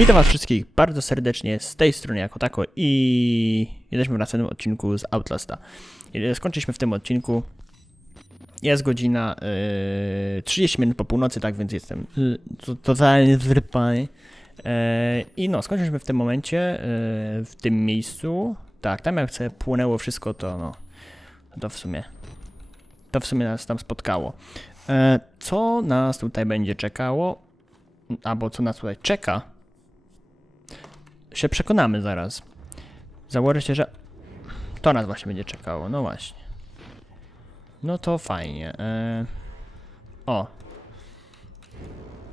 Witam was wszystkich bardzo serdecznie z tej strony jako tako i jesteśmy w następnym odcinku z Outlasta. I Skończyliśmy w tym odcinku. Jest godzina yy, 30 minut po północy, tak więc jestem to- totalnie zrypany. Yy, I no, skończyliśmy w tym momencie, yy, w tym miejscu. Tak, tam jak sobie płynęło wszystko, to no, to w sumie, to w sumie nas tam spotkało. Yy, co nas tutaj będzie czekało? Albo co nas tutaj czeka? Się przekonamy zaraz. Założę się, że to nas właśnie będzie czekało. No właśnie. No to fajnie. E... O.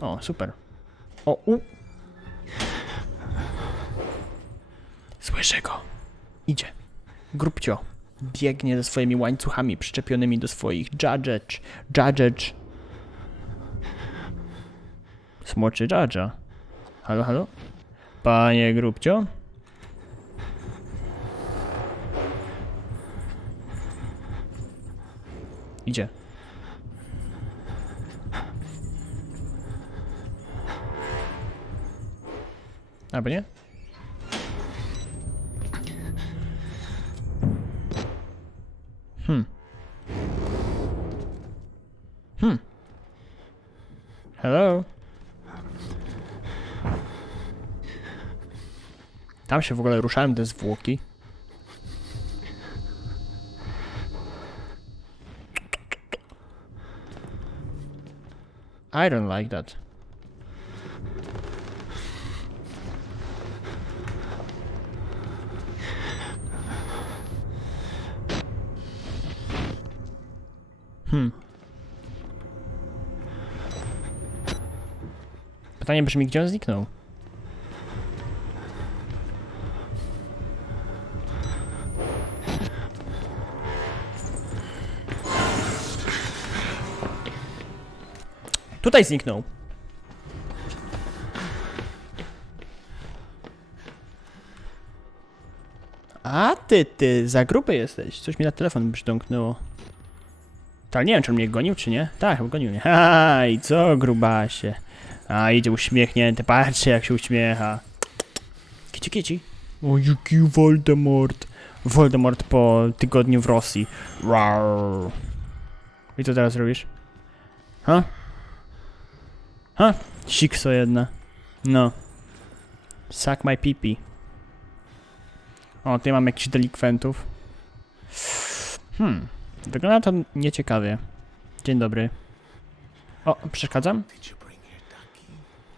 O, super. O, u. Słyszę go. Idzie. Grupcio. Biegnie ze swoimi łańcuchami przyczepionymi do swoich judgecz. Judgecz. Smoczy judge'a. Halo, halo? Panie Grubcio? Idzie. Albo nie? Tam się w ogóle ruszałem te zwłoki. I don't like that. Hmm. Pytanie brzmi, gdzie on zniknął? Tutaj zniknął. A ty, ty, za grupy jesteś. Coś mi na telefon przydomknęło. Tak, nie wiem, czy on mnie gonił, czy nie. Tak, gonił mnie. Ha, i co, grubasie. A, idzie uśmiechnięty, patrzcie jak się uśmiecha. Kici, kici. O, jaki Voldemort. Voldemort po tygodniu w Rosji. Rar. I co teraz robisz? Ha? Ha? Sikso jedna. No. Suck my pipi. O, tutaj mam jakichś delikwentów. Hmm. Wygląda to nieciekawie. Dzień dobry. O, przeszkadzam?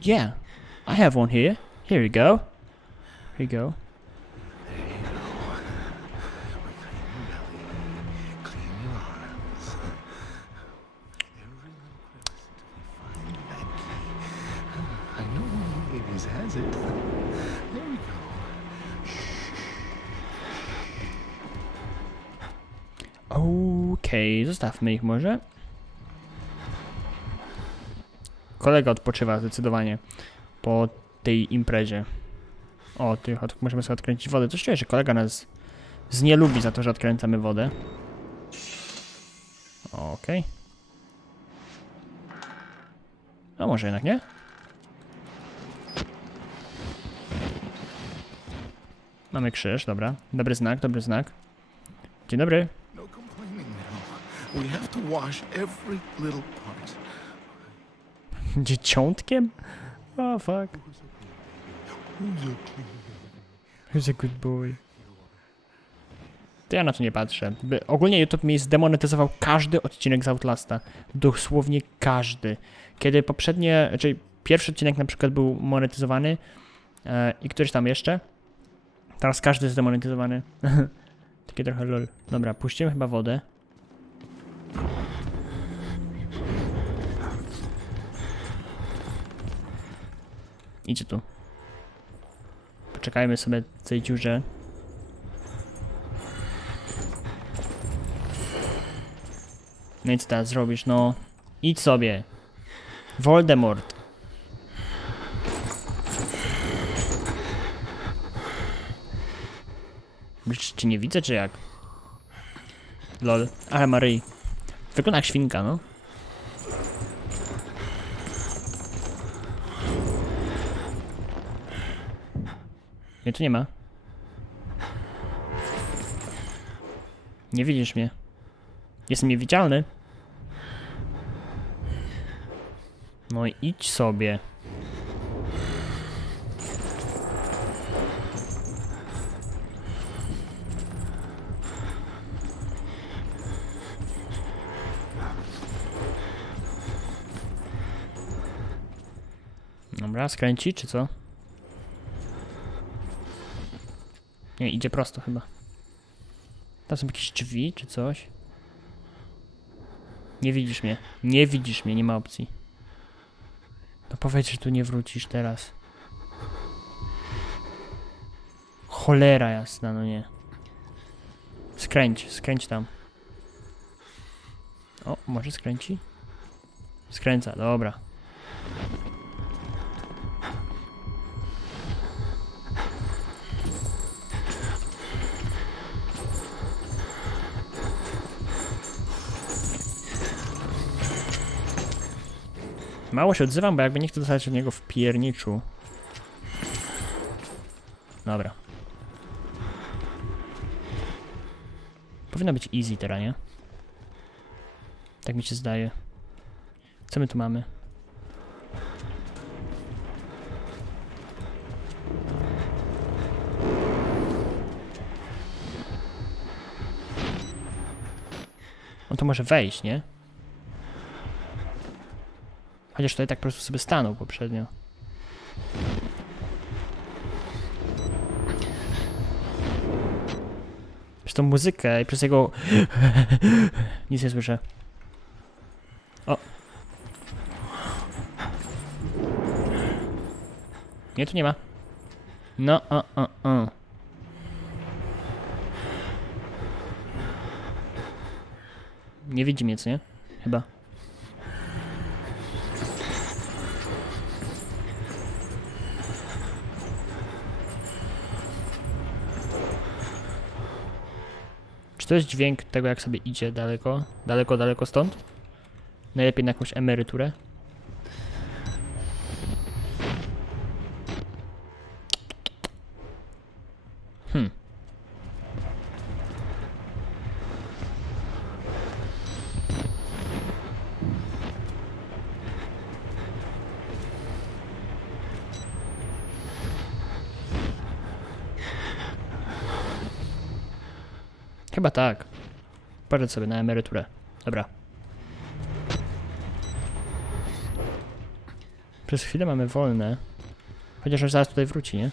Yeah. I have one here. Here you go. Here you go. Okej, zostawmy ich może. Kolega odpoczywa zdecydowanie po tej imprezie. O, ty, możemy sobie odkręcić wodę. Coś czuję, że kolega nas z nie lubi za to, że odkręcamy wodę. Okej. A może jednak nie? Mamy krzyż, dobra. Dobry znak, dobry znak. Dzień dobry. We have to wash every little part. Dzieciątkiem? Oh fuck. Who's a clean? Who's a good boy? To ja na to nie patrzę. By, ogólnie YouTube mi zdemonetyzował każdy odcinek z Outlasta. Dosłownie każdy. Kiedy poprzednie, czyli pierwszy odcinek na przykład był monetyzowany e, i któryś tam jeszcze. Teraz każdy jest zdemonetyzowany. Takie trochę lol. Dobra, puścimy chyba wodę. Idzie tu. Poczekajmy sobie w tej dziurze. No i co teraz zrobisz? No, idź sobie. Voldemort. Czy, czy nie widzę, czy jak? Lol. Ale Maryi. Wygląda jak świnka, no. Nie, tu nie ma. Nie widzisz mnie. Jestem niewidzialny. No i idź sobie. Dobra, skręci czy co? Nie, idzie prosto chyba. Tam są jakieś drzwi czy coś? Nie widzisz mnie. Nie widzisz mnie, nie ma opcji. No powiedz, że tu nie wrócisz teraz. Cholera jasna, no nie. Skręć, skręć tam. O, może skręci? Skręca, dobra. Mało się odzywam, bo jakby nie chcę dostać od niego w pierniczu. Dobra. Powinno być easy teraz, nie? Tak mi się zdaje. Co my tu mamy? On to może wejść, nie? Chociaż tutaj tak po prostu sobie stanął poprzednio. Przez tą muzykę i przez jego... Nic nie słyszę. O. Nie, tu nie ma. No, o, o, o. Nie widzi mnie, co nie? Chyba. To jest dźwięk tego, jak sobie idzie daleko? Daleko, daleko stąd? Najlepiej na jakąś emeryturę? Hmm. Chyba tak. Poszedł sobie na emeryturę. Dobra. Przez chwilę mamy wolne. Chociaż on zaraz tutaj wróci, nie?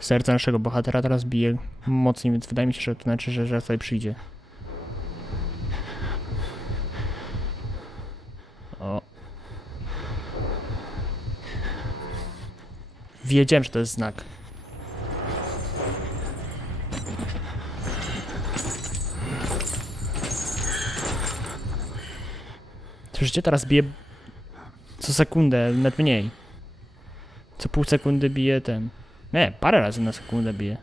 Serce naszego bohatera teraz bije mocniej, więc wydaje mi się, że to znaczy, że, że tutaj przyjdzie. O. Wiedziałem, że to jest znak. Słyszycie? Teraz bije co sekundę, nawet mniej. Co pół sekundy bije ten. Nie, parę razy na sekundę bije.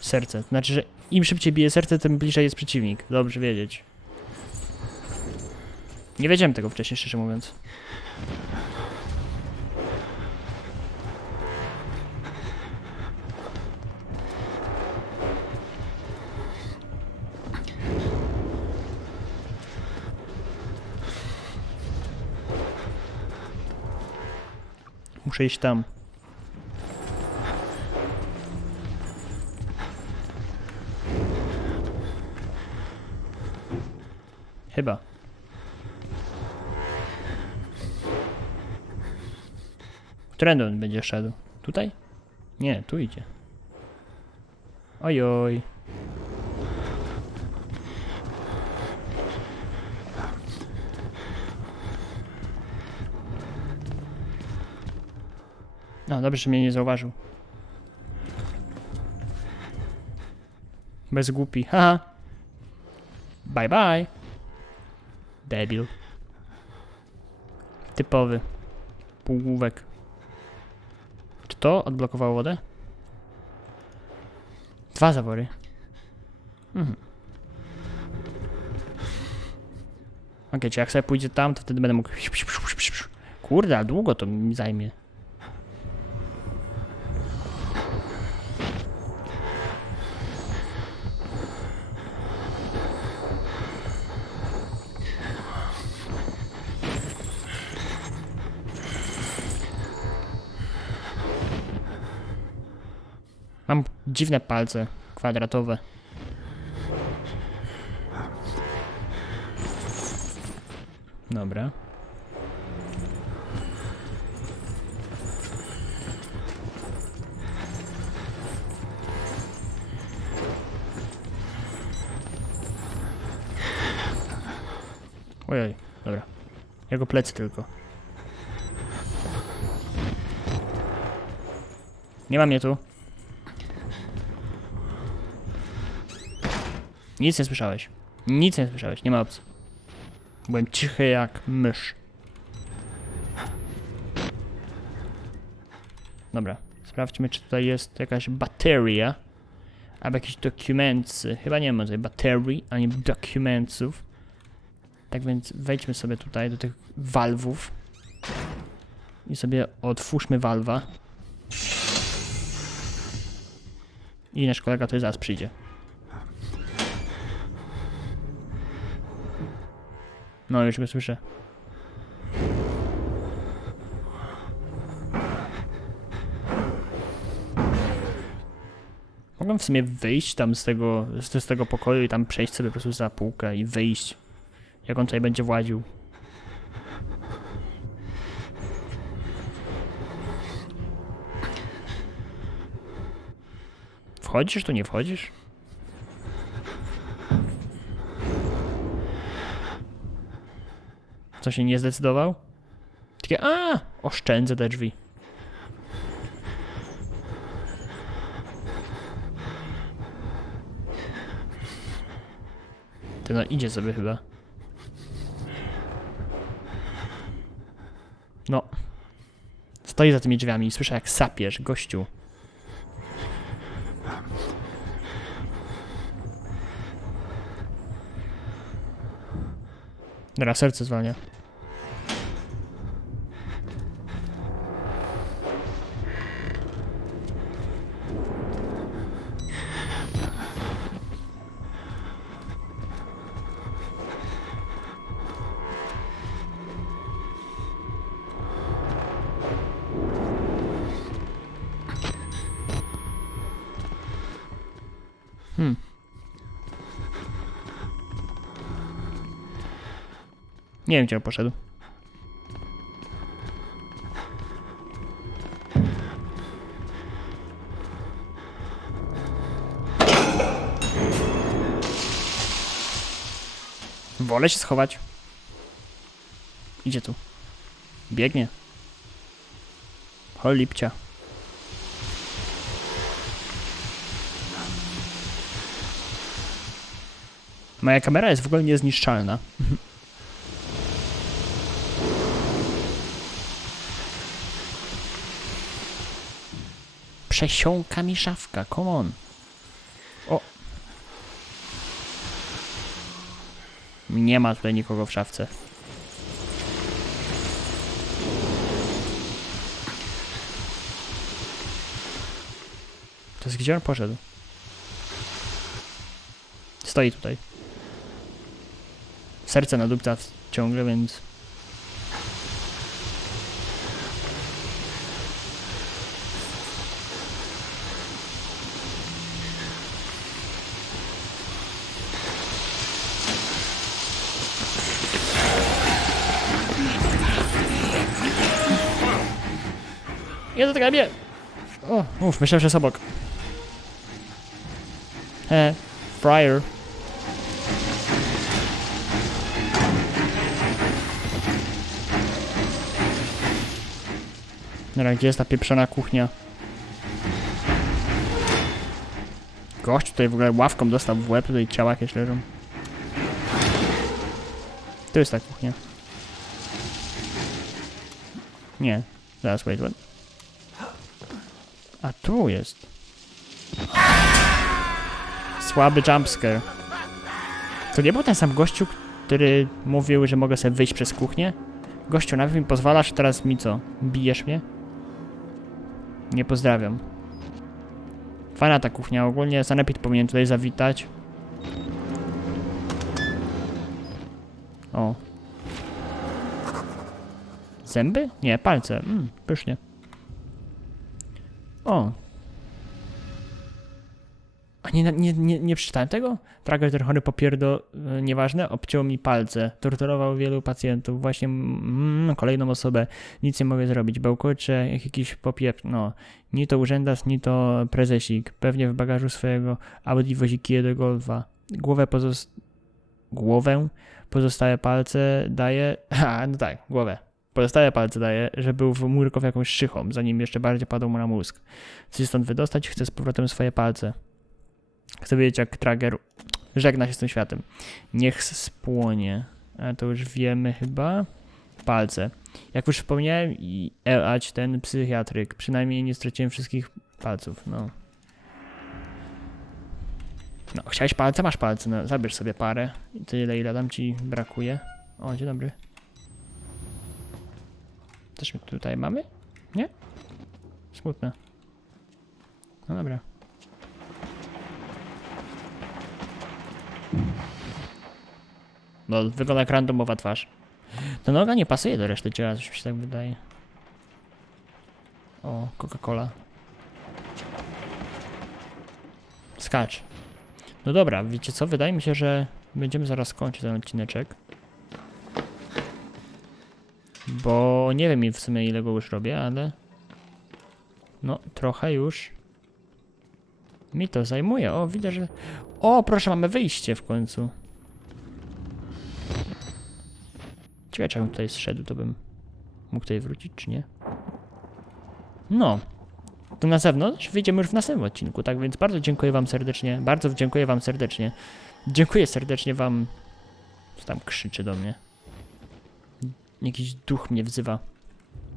Serce. Znaczy, że im szybciej bije serce, tym bliżej jest przeciwnik. Dobrze wiedzieć. Nie wiedziałem tego wcześniej, szczerze mówiąc. Muszę iść tam. Chyba. Którędy on będzie szedł? Tutaj? Nie, tu idzie. Ojoj. No, dobrze, że mnie nie zauważył. Bez głupi. Haha. Bye bye. Debil. Typowy. Półgłówek. Czy to odblokowało wodę? Dwa zawory. Mhm. Okej, czy jak sobie pójdzie tam, to wtedy będę mógł Kurde, a długo to mi zajmie. Mam dziwne palce kwadratowe. Dobra. Ojej, dobra. Jego plecy tylko. Nie ma mnie tu. Nic nie słyszałeś. Nic nie słyszałeś, nie ma opcji. Byłem cichy jak mysz. Dobra, sprawdźmy, czy tutaj jest jakaś bateria. Albo jakieś dokumenty. Chyba nie ma tutaj baterii, ani dokumentów. Tak więc wejdźmy sobie tutaj do tych walwów. I sobie otwórzmy walwa. I nasz kolega tutaj zaraz przyjdzie. No, już go słyszę. Mogłem w sumie wyjść tam z tego, z, z tego pokoju i tam przejść sobie po prostu za półkę i wyjść. Jak on tutaj będzie władził. Wchodzisz tu, nie wchodzisz? Co się nie zdecydował? Takie, a, oszczędzę te drzwi. Ty no, idzie sobie chyba. No. Stoi za tymi drzwiami i słyszę jak sapiesz, gościu. Dobra, serce zwalnia. Nie wiem, gdzie on poszedł. Wolę się schować. Idzie tu. Biegnie. Cholipcia. Moja kamera jest w ogóle niezniszczalna. Przesiąka mi szafka, come on. O. Nie ma tutaj nikogo w szafce. To jest gdzie on poszedł? Stoi tutaj. Serce nadupca w- ciągle, więc... Ja tego nie. O, uff, myślałem, że jest obok. He, Friar. Dobra, gdzie jest ta pieprzona kuchnia? Gość tutaj w ogóle ławką dostał w łeb, tutaj ciała jakieś leżą. Tu jest ta kuchnia. Nie, zaraz, wait, what? A tu jest. Słaby jumpscare. To nie był ten sam gościu, który mówił, że mogę sobie wyjść przez kuchnię? Gościu, najpierw mi pozwalasz, teraz mi co? Bijesz mnie? Nie pozdrawiam. Fajna ta kuchnia, ogólnie Sanepid powinien tutaj zawitać. O. Zęby? Nie, palce. Mm, pysznie. O. A nie, nie, nie, nie przeczytałem tego? Trager chory popierdo, e, nieważne, obciął mi palce. Torturował wielu pacjentów. Właśnie mm, kolejną osobę. Nic nie mogę zrobić. Bełkocze, jak jakiś popier... No. Ni to urzędas, ni to prezesik. Pewnie w bagażu swojego Audi wozi kije do Golfa. Głowę pozost... Głowę? Pozostałe palce daje... A, no tak, głowę. Pozostałe palce daje, że był wmurkow jakąś szychą, zanim jeszcze bardziej padł mu na mózg. Chce się stąd wydostać, chce z powrotem swoje palce. Chcę wiedzieć, jak Trager żegna się z tym światem. Niech spłonie. A to już wiemy chyba. Palce. Jak już wspomniałem, i Elać, ten psychiatryk, przynajmniej nie straciłem wszystkich palców. No. No, chciałeś palce? Masz palce. No, zabierz sobie parę. Tyle, ile tam ci brakuje. O, dzień dobry. Też my tutaj mamy? Nie? Smutne. No dobra. No, wygląda jak randomowa twarz. Ta noga nie pasuje do reszty ciała, coś mi się tak wydaje. O, Coca-Cola. Skacz. No dobra, wiecie co? Wydaje mi się, że będziemy zaraz kończyć ten odcineczek. Bo nie wiem w sumie ile go już robię, ale... No, trochę już mi to zajmuje. O, widzę, że... O, proszę, mamy wyjście w końcu. Ciekawe, czy bym tutaj zszedł, to bym mógł tutaj wrócić, czy nie? No. To na zewnątrz wyjdziemy już w następnym odcinku, tak więc bardzo dziękuję wam serdecznie, bardzo dziękuję wam serdecznie. Dziękuję serdecznie wam... Co tam krzyczy do mnie? Jakiś duch mnie wzywa.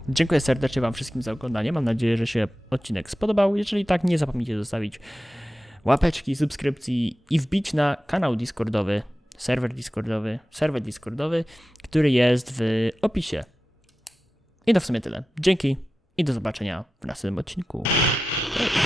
Dziękuję serdecznie wam wszystkim za oglądanie, mam nadzieję, że się odcinek spodobał. Jeżeli tak, nie zapomnijcie zostawić łapeczki, subskrypcji i wbić na kanał Discordowy, serwer Discordowy, serwer Discordowy, który jest w opisie. I to w sumie tyle. Dzięki i do zobaczenia w następnym odcinku.